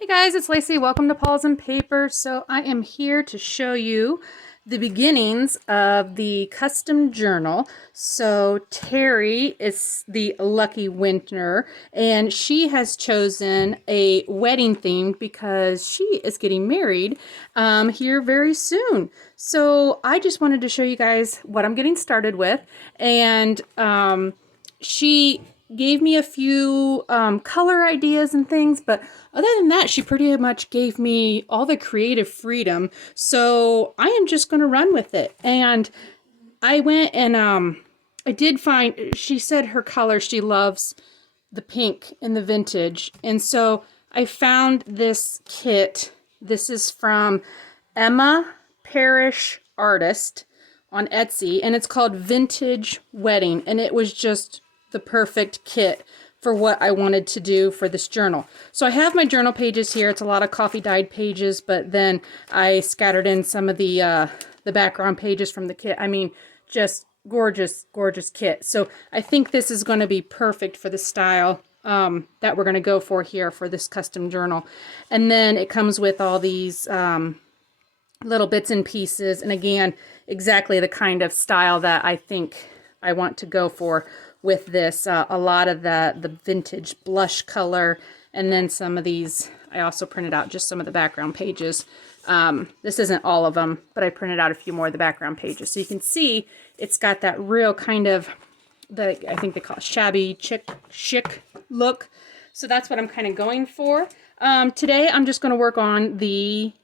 Hey guys, it's Lacey. Welcome to Paws and Paper. So I am here to show you the beginnings of the custom journal. So Terry is the lucky winner, and she has chosen a wedding theme because she is getting married here very soon. So I just wanted to show you guys what I'm getting started with, and she gave me a few color ideas and things, but other than that, she pretty much gave me all the creative freedom. So I am just going to run with it. And I went and I did find, she said her color, she loves the pink and the vintage. And so I found this kit. This is from EmmaParrishArtist on Etsy, and it's called Vintage Wedding. And it was just the perfect kit for what I wanted to do for this journal. So I have my journal pages here. It's a lot of coffee dyed pages, but then I scattered in some of the background pages from the kit. I mean, just gorgeous, gorgeous kit. So I think this is going to be perfect for the style that we're going to go for here for this custom journal. And then it comes with all these little bits and pieces. And again, exactly the kind of style that I think I want to go for with this. A lot of the vintage blush color, and then some of these, I also printed out just some of the background pages. This isn't all of them, but I printed out a few more of the background pages. So you can see it's got that real kind of, I think they call it shabby chic look. So that's what I'm kind of going for. Today I'm just going to work on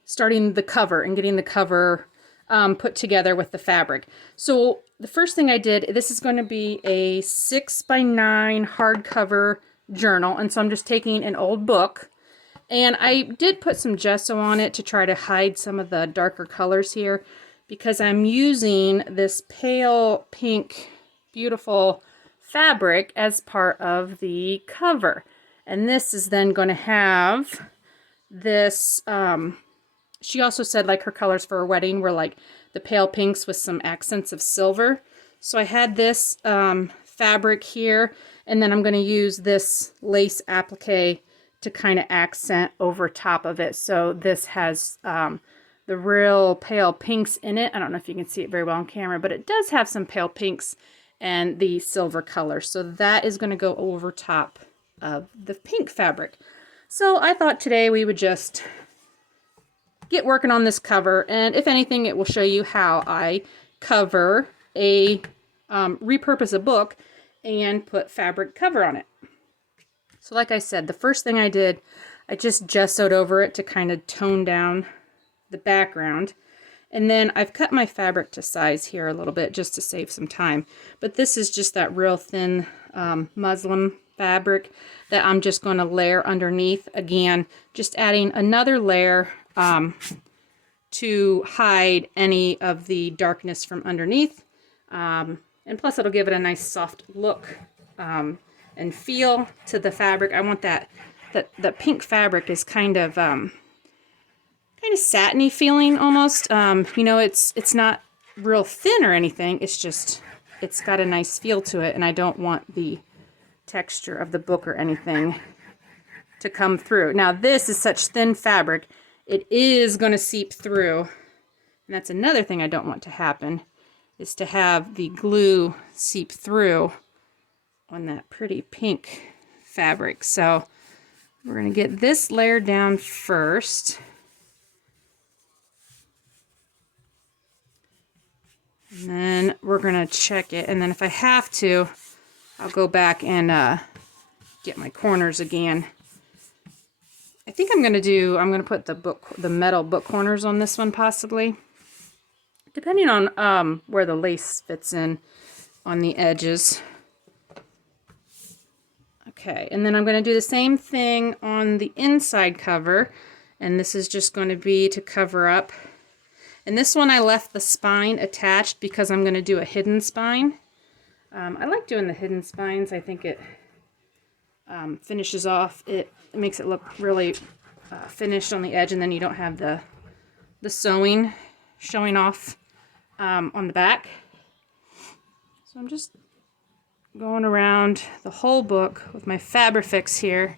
starting the cover and getting the cover put together with the fabric. So the first thing I did, this is going to be a 6x9 hardcover journal, and so I'm just taking an old book, and I did put some gesso on it to try to hide some of the darker colors here, because I'm using this pale pink beautiful fabric as part of the cover. And this is then going to have this she also said like her colors for her wedding were like the pale pinks with some accents of silver. So I had this fabric here, and then I'm going to use this lace applique to kind of accent over top of it. So this has the real pale pinks in it. I don't know if you can see it very well on camera, but it does have some pale pinks and the silver color. So that is going to go over top of the pink fabric. So I thought today we would just get working on this cover, and if anything, it will show you how I cover repurpose a book and put fabric cover on it. So like I said, the first thing I did, I just gessoed over it to kind of tone down the background. And then I've cut my fabric to size here a little bit just to save some time. But this is just that real thin muslin fabric that I'm just going to layer underneath. Again, just adding another layer to hide any of the darkness from underneath. And plus it'll give it a nice soft look and feel to the fabric. I want that pink fabric is kind of satiny feeling almost. You know, it's not real thin or anything. It's just, it's got a nice feel to it, and I don't want the texture of the book or anything to come through. Now this is such thin fabric, it is going to seep through, and that's another thing I don't want to happen, is to have the glue seep through on that pretty pink fabric. So we're going to get this layer down first. And then we're going to check it, and then if I have to, I'll go back and get my corners again. I think I'm going to put the metal book corners on this one possibly, depending on where the lace fits in on the edges. Okay, and then I'm going to do the same thing on the inside cover, and this is just going to be to cover up. And this one I left the spine attached because I'm going to do a hidden spine. I like doing the hidden spines. I think it finishes off, it makes it look really finished on the edge, and then you don't have the sewing showing off on the back. So I'm just going around the whole book with my Fabrifix here,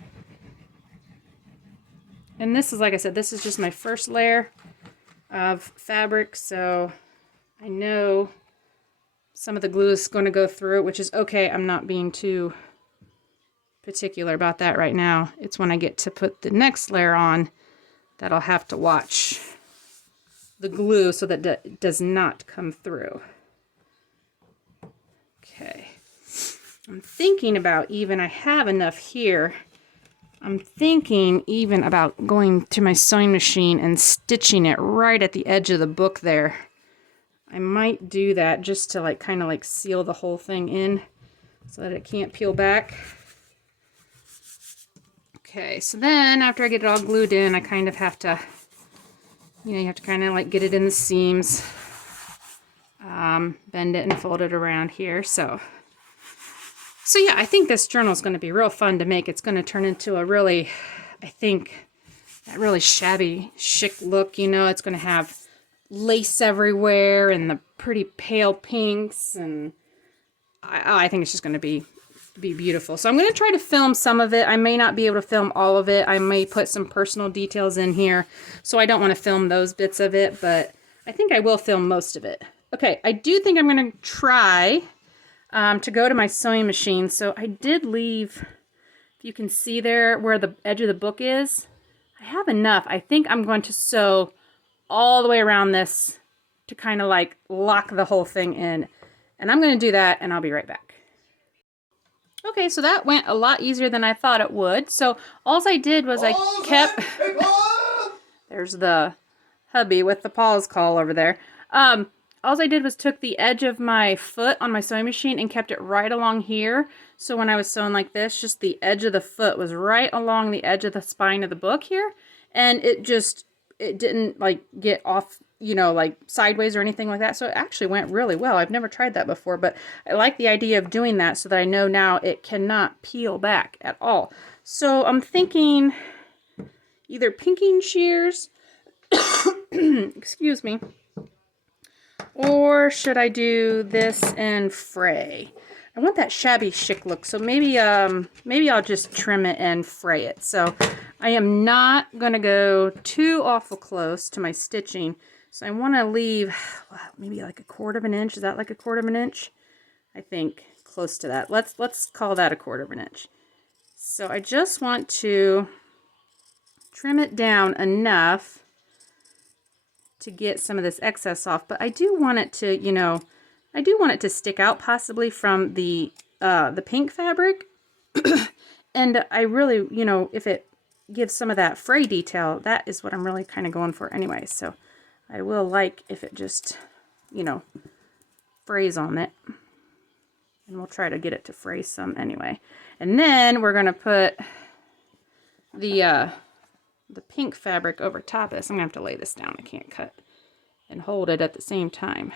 And this is, like I said, this is just my first layer of fabric, so I know some of the glue is going to go through, which is okay. I'm not being too particular about that right now. It's when I get to put the next layer on that I'll have to watch the glue so that it does not come through. Okay. I'm thinking about even, I have enough here. I'm thinking even about going to my sewing machine and stitching it right at the edge of the book there. I might do that just to like kind of like seal the whole thing in so that it can't peel back. Okay, so then after I get it all glued in, I kind of have to, you know, you have to kind of like get it in the seams, bend it and fold it around here. So yeah, I think this journal is going to be real fun to make. It's going to turn into a really, I think, that really shabby chic look. You know, it's going to have lace everywhere and the pretty pale pinks, and I think it's just going to be beautiful. So I'm going to try to film some of it. I may not be able to film all of it. I may put some personal details in here, so I don't want to film those bits of it, but I think I will film most of it. Okay, I do think I'm going to try to go to my sewing machine. So I did leave, if you can see there where the edge of the book is, I have enough. I think I'm going to sew all the way around this to kind of like lock the whole thing in. And I'm going to do that and I'll be right back. Okay, so that went a lot easier than I thought it would. So all I did was I kept, there's the hubby with the pause call over there. All I did was took the edge of my foot on my sewing machine and kept it right along here. So when I was sewing like this, just the edge of the foot was right along the edge of the spine of the book here. And it didn't like get off, you know, like sideways or anything like that. So it actually went really well. I've never tried that before, but I like the idea of doing that so that I know now it cannot peel back at all. So I'm thinking either pinking shears, excuse me, or should I do this and fray? I want that shabby chic look, so maybe I'll just trim it and fray it. So I am not going to go too awful close to my stitching. So I want to leave maybe like 1/4 of an inch. Is that like 1/4 of an inch? I think close to that. Let's call that 1/4 of an inch. So I just want to trim it down enough to get some of this excess off, but I do want it to, you know, I do want it to stick out possibly from the pink fabric. And I really, you know, if it gives some of that fray detail, that is what I'm really kind of going for anyway. So I will like if it just, you know, frays on it. And we'll try to get it to fray some anyway. And then we're going to put the pink fabric over top of this. I'm going to have to lay this down. I can't cut and hold it at the same time.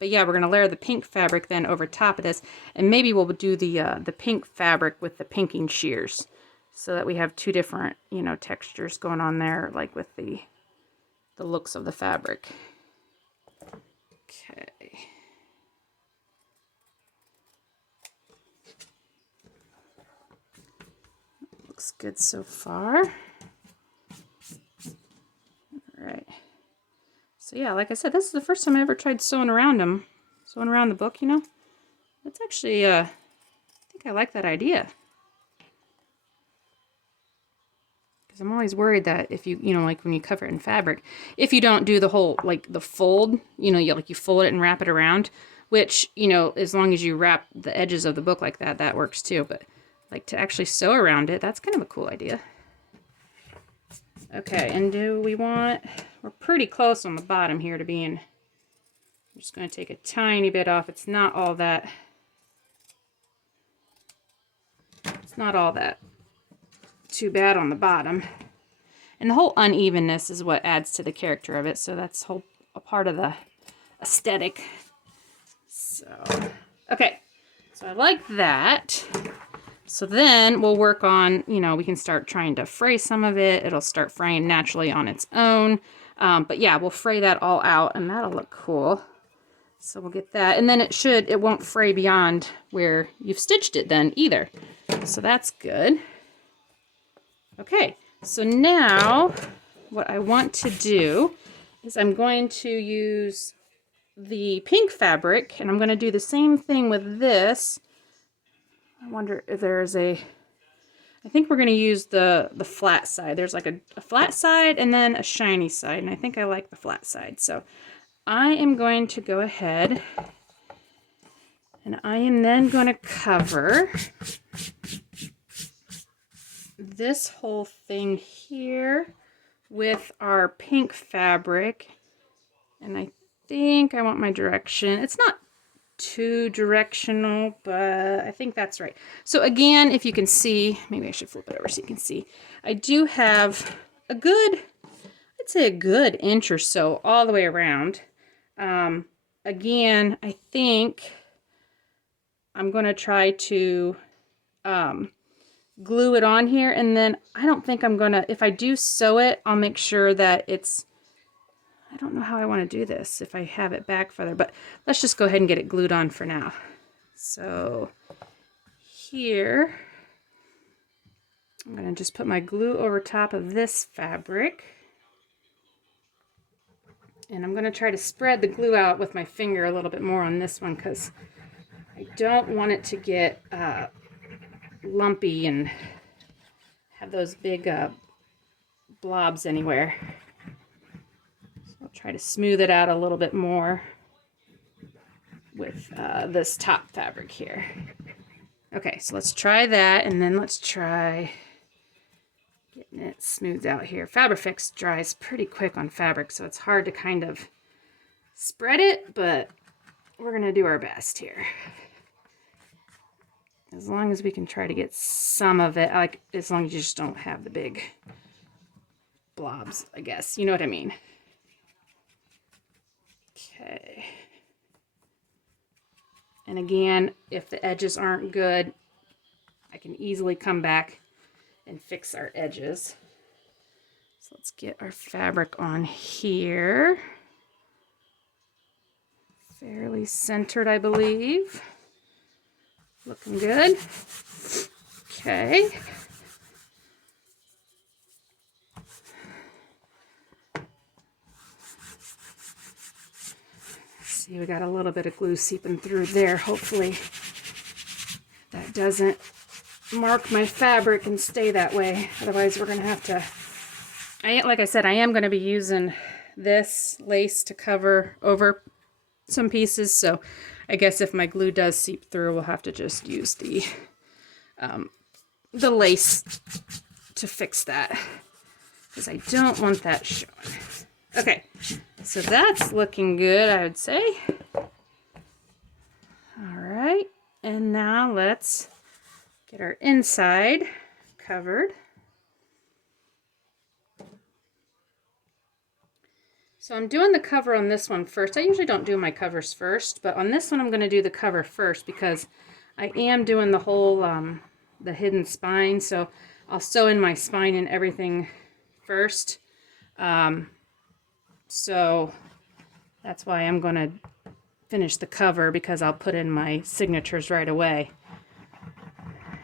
But yeah, we're going to layer the pink fabric then over top of this. And maybe we'll do the pink fabric with the pinking shears, so that we have two different, you know, textures going on there, like with the looks of the fabric. Okay. Looks good so far. All right. So yeah, like I said, this is the first time I ever tried sewing around them. Sewing around the book, you know. That's actually, I think I like that idea. Because I'm always worried that if you know, like when you cover it in fabric, if you don't do the whole, like the fold, you know, you fold it and wrap it around, which, you know, as long as you wrap the edges of the book like that, that works too. But like to actually sew around it, that's kind of a cool idea. Okay, and do we want, we're pretty close on the bottom here to being, I'm just going to take a tiny bit off. It's not all that too bad on the bottom. And the whole unevenness is what adds to the character of it, so that's a part of the aesthetic. So, okay, so I like that. So then we'll work on, you know, we can start trying to fray some of it. It'll start fraying naturally on its own. But yeah, we'll fray that all out and that'll look cool. So we'll get that. And then it won't fray beyond where you've stitched it then either. So that's good. Okay, so now what I want to do is I'm going to use the pink fabric, and I'm going to do the same thing with this. I wonder if there's a, I think we're going to use the flat side. There's like a flat side and then a shiny side, and I think I like the flat side. So I am going to go ahead and I am then going to cover this whole thing here with our pink fabric, and I think I want my direction. It's not too directional, but I think that's right. So again, if you can see, maybe I should flip it over so you can see, I do have a good, I'd say a good inch or so all the way around. Again, I think I'm going to try to glue it on here, and then I don't think I'm going to, if I do sew it, I'll make sure that it's, I don't know how I want to do this if I have it back further, but let's just go ahead and get it glued on for now. So here, I'm going to just put my glue over top of this fabric, and I'm going to try to spread the glue out with my finger a little bit more on this one because I don't want it to get lumpy and have those big blobs anywhere. So I'll try to smooth it out a little bit more with this top fabric here. Okay, so let's try that, and then let's try getting it smoothed out here. Fabrifix dries pretty quick on fabric, so it's hard to kind of spread it, but we're gonna do our best here. As long as we can try to get some of it, like as long as you just don't have the big blobs, I guess. You know what I mean? Okay. And again, if the edges aren't good, I can easily come back and fix our edges. So let's get our fabric on here. Fairly centered, I believe. Looking good. Okay. See, we got a little bit of glue seeping through there. Hopefully that doesn't mark my fabric and stay that way. Otherwise we're going to have to, like I said, I am going to be using this lace to cover over some pieces. So I guess if my glue does seep through, we'll have to just use the lace to fix that, because I don't want that showing. Okay, so that's looking good, I would say. All right, and now let's get our inside covered. So I'm doing the cover on this one first. I usually don't do my covers first, but on this one I'm going to do the cover first because I am doing the whole the hidden spine. So I'll sew in my spine and everything first. So that's why I'm going to finish the cover, because I'll put in my signatures right away.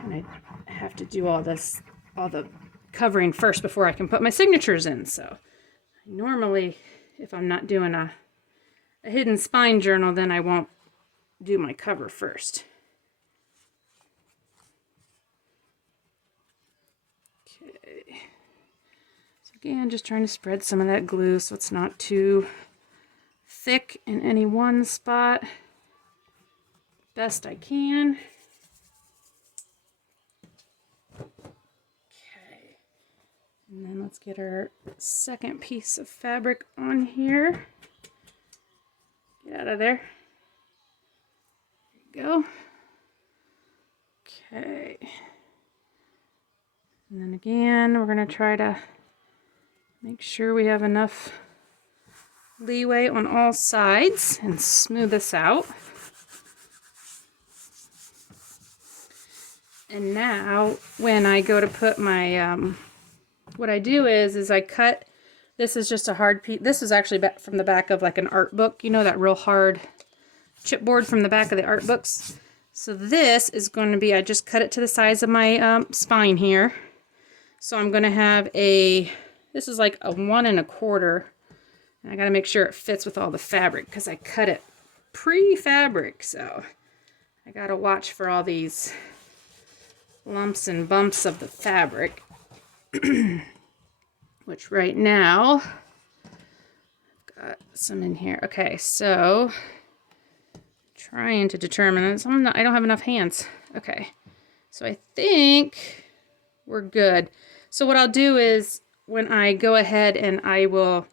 And I have to do all the covering first before I can put my signatures in. So normally, if I'm not doing a hidden spine journal, then I won't do my cover first. Okay. So again, just trying to spread some of that glue so it's not too thick in any one spot. Best I can. And then let's get our second piece of fabric on here. Get out of there. There you go. Okay. And then again, we're going to try to make sure we have enough leeway on all sides and smooth this out. And now, when I go to put my what I do is I cut, this is just a hard piece. This is actually from the back of like an art book. You know, that real hard chipboard from the back of the art books. So this is going to be, I just cut it to the size of my spine here. So I'm going to have this is like a 1 1/4. And I got to make sure it fits with all the fabric because I cut it pre-fabric. So I got to watch for all these lumps and bumps of the fabric. Which right now, I've got some in here. Okay, so trying to determine, I don't have enough hands. Okay, so I think we're good. So what I'll do is when I go ahead and I will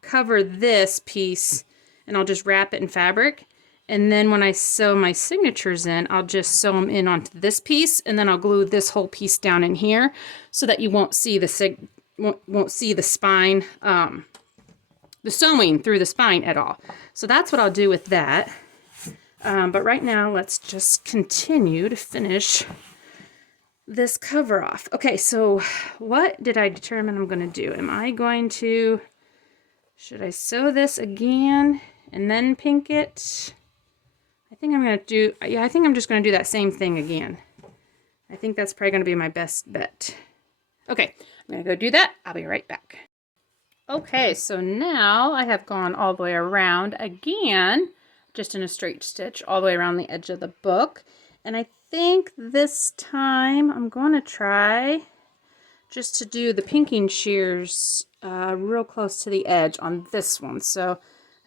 cover this piece and I'll just wrap it in fabric. And then when I sew my signatures in, I'll just sew them in onto this piece and then I'll glue this whole piece down in here so that you won't see the won't see the spine, the sewing through the spine at all. So that's what I'll do with that. But right now, let's just continue to finish this cover off. Okay, so what did I determine I'm going to do? Am I going to, should I sew this again and then pink it? I think I'm going to do, yeah, I think I'm just going to do that same thing again. I think that's probably going to be my best bet. Okay, I'm going to go do that. I'll be right back. Okay, so now I have gone all the way around again, just in a straight stitch, all the way around the edge of the book. And I think this time I'm going to try just to do the pinking shears real close to the edge on this one. So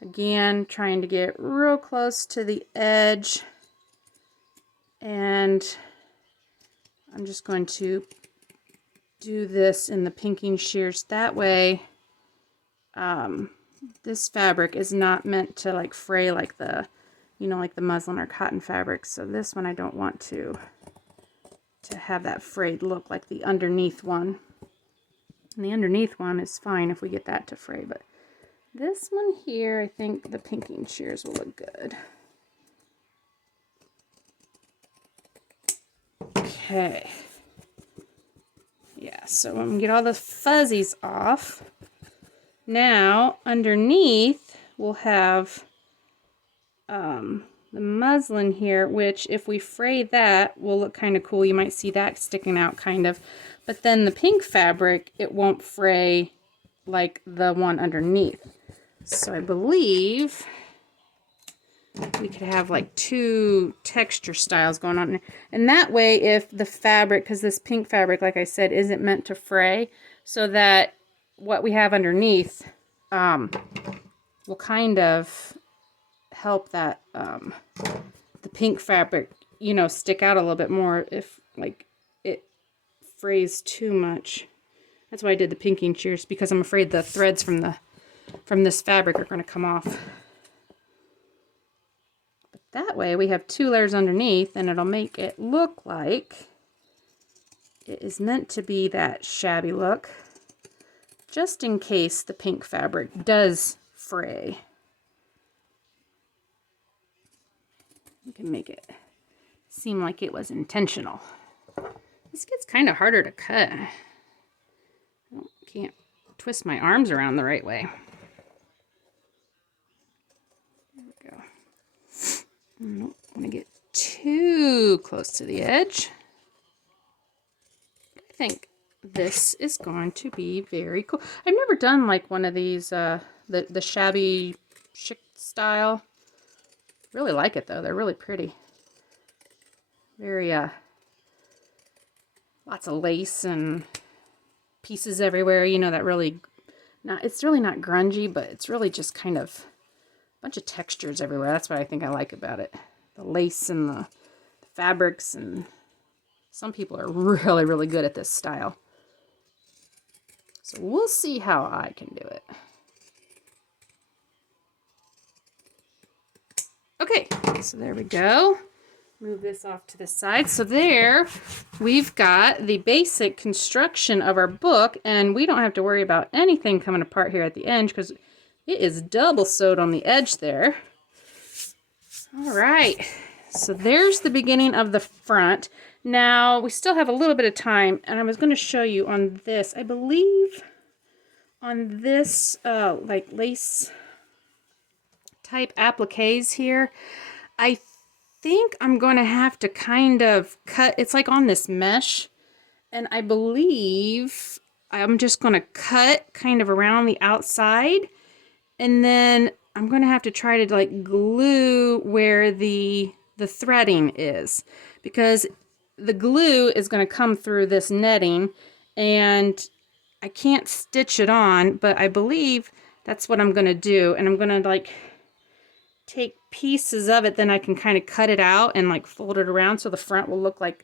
again, trying to get real close to the edge. And I'm just going to do this in the pinking shears. That way, this fabric is not meant to like fray like the, like the muslin or cotton fabric. So this one I don't want to have that frayed look like the underneath one. And the underneath one is fine if we get that to fray, but this one here, I think the pinking shears will look good. Okay. Yeah, so when we get all the fuzzies off, now underneath we'll have the muslin here, which if we fray that will look kind of cool. You might see that sticking out kind of. But then the pink fabric, it won't fray like the one underneath. So I believe we could have like 2 texture styles going on. And that way, if the fabric, because this pink fabric, like I said, isn't meant to fray, so that what we have underneath will kind of help that the pink fabric, stick out a little bit more if like it frays too much. That's why I did the pinking shears, because I'm afraid the threads from this fabric are going to come off. But that way we have 2 layers underneath, and it'll make it look like it is meant to be that shabby look, just in case the pink fabric does fray. You can make it seem like it was intentional. This gets kind of harder to cut. I can't twist my arms around the right way. There we go. I don't want to get too close to the edge. I think this is going to be very cool. I've never done like one of these, the shabby chic style. Really like it though. They're really pretty. Very, lots of lace and pieces everywhere. That really, it's really not grungy, but it's really just kind of a bunch of textures everywhere. That's what I think I like about it. The lace and the fabrics, and some people are really, really good at this style. So we'll see how I can do it. Okay, so there we go. Move this off to the side. So there we've got the basic construction of our book, and we don't have to worry about anything coming apart here at the end because it is double sewed on the edge there. All right, so there's the beginning of the front. Now we still have a little bit of time, and I was going to show you on this, I believe on this like lace type appliques here, I think I'm going to have to kind of cut, it's like on this mesh, and I believe I'm just going to cut kind of around the outside, and then I'm going to have to try to like glue where the threading is, because the glue is going to come through this netting, and I can't stitch it on, but I believe that's what I'm going to do. And I'm going to like take pieces of it, then I can kind of cut it out and like fold it around so the front will look like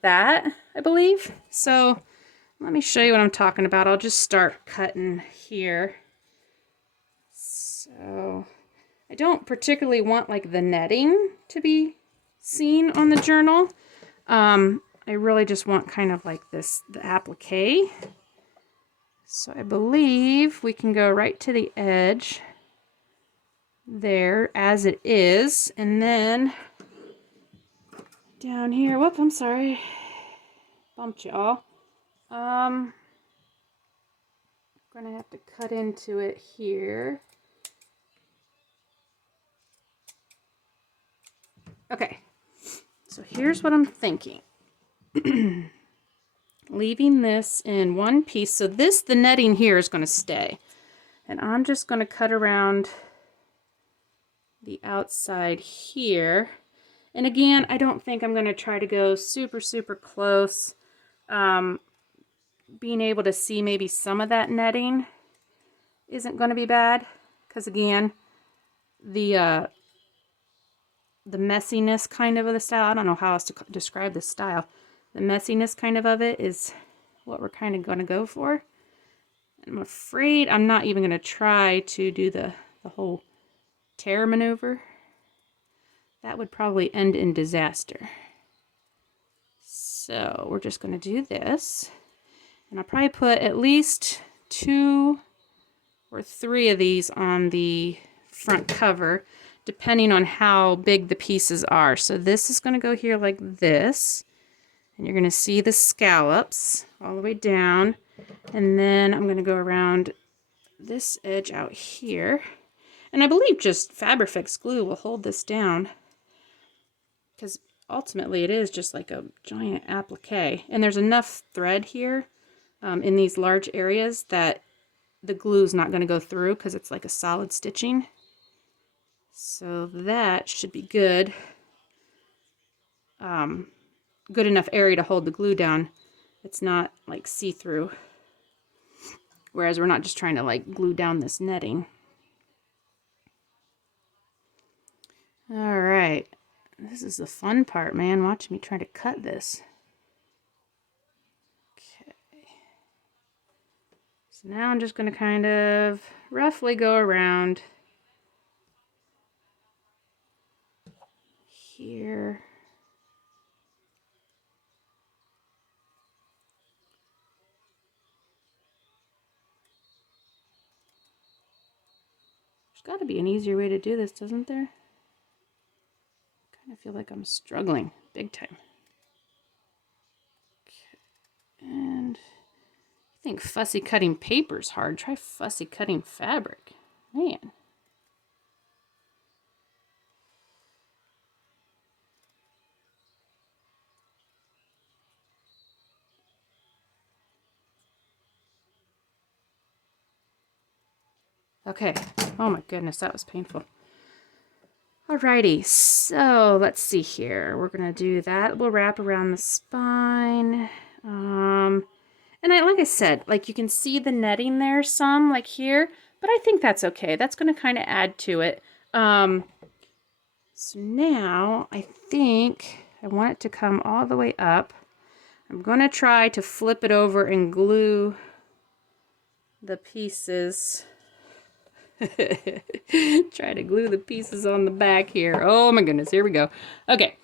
that, I believe. So let me show you what I'm talking about. I'll just start cutting here. So I don't particularly want like the netting to be seen on the journal. I really just want kind of like this, the applique. So I believe we can go right to the edge there as it is, and then down here, whoop, I'm sorry, bumped y'all. I'm gonna have to cut into it here. Okay, so here's what I'm thinking. Leaving this in one piece, so the netting here is gonna stay, and I'm just gonna cut around the outside here. And again, I don't think I'm going to try to go super, super close. Being able to see maybe some of that netting isn't going to be bad, because again, the messiness kind of the style, I don't know how else to describe this style. The messiness kind of it is what we're kind of going to go for. I'm afraid I'm not even going to try to do the whole tear maneuver. That would probably end in disaster. So we're just going to do this. And I'll probably put at least 2 or 3 of these on the front cover, depending on how big the pieces are. So this is going to go here like this. And you're going to see the scallops all the way down. And then I'm going to go around this edge out here. And I believe just Fabrifix glue will hold this down, because ultimately it is just like a giant applique. And there's enough thread here in these large areas that the glue is not going to go through, because it's like a solid stitching. So that should be good. Good enough area to hold the glue down. It's not like see-through. Whereas we're not just trying to like glue down this netting. All right. This is the fun part, man. Watch me try to cut this. Okay. So now I'm just going to kind of roughly go around here. There's got to be an easier way to do this, doesn't there? I feel like I'm struggling big time. Okay. And I think fussy cutting paper's hard. Try fussy cutting fabric. Man. Okay. Oh my goodness, that was painful. Alrighty, so let's see here. We're gonna do that. We'll wrap around the spine. And like I said, like you can see the netting there some, like here, but I think that's okay. That's gonna kind of add to it. So now I think I want it to come all the way up. I'm gonna try to flip it over and glue the pieces. Try to glue the pieces on the back here. Oh my goodness, here we go. Okay,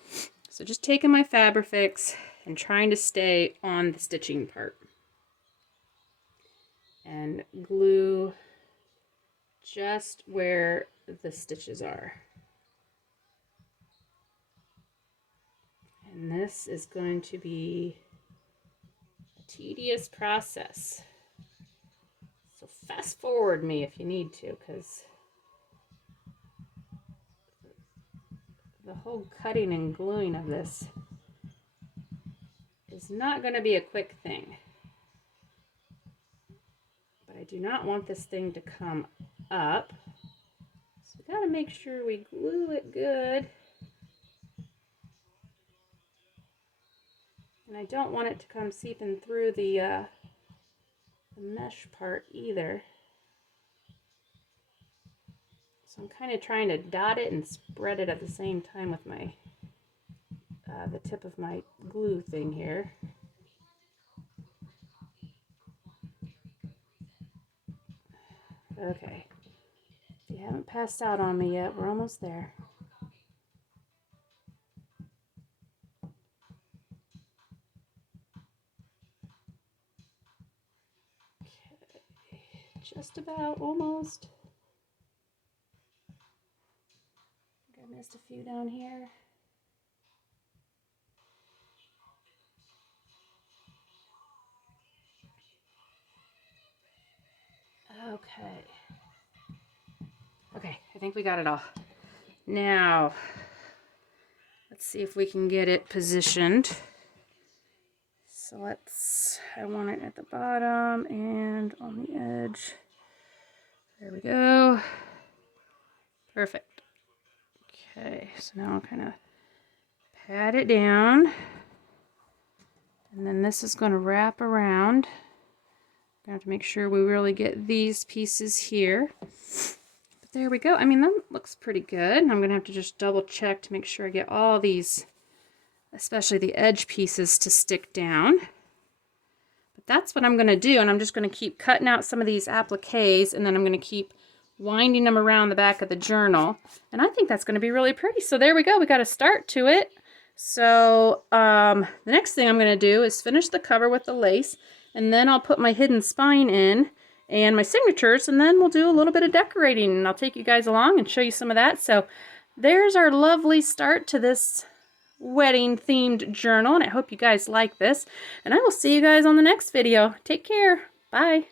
so just taking my Fabrifix and trying to stay on the stitching part. And glue just where the stitches are. And this is going to be a tedious process. So fast forward me if you need to, because the whole cutting and gluing of this is not going to be a quick thing. I do not want this thing to come up. So we gotta make sure we glue it good. And I don't want it to come seeping through the mesh part either. So I'm kind of trying to dot it and spread it at the same time with my the tip of my glue thing here. Okay. If you haven't passed out on me yet, we're almost there. Just about, almost. I think I missed a few down here. Okay. Okay, I think we got it all. Now, let's see if we can get it positioned. So I want it at the bottom and on the edge. There we go. Perfect. Okay, so now I'll kind of pat it down. And then this is going to wrap around. I have to make sure we really get these pieces here. But there we go. I mean, that looks pretty good. I'm going to have to just double check to make sure I get all these, especially the edge pieces, to stick down. But that's what I'm going to do, and I'm just going to keep cutting out some of these appliques, and then I'm going to keep winding them around the back of the journal. And I think that's going to be really pretty. So there we go. We got a start to it. So the next thing I'm going to do is finish the cover with the lace, and then I'll put my hidden spine in and my signatures, and then we'll do a little bit of decorating, and I'll take you guys along and show you some of that. So there's our lovely start to this wedding themed journal, and I hope you guys like this, and I will see you guys on the next video. Take care. Bye.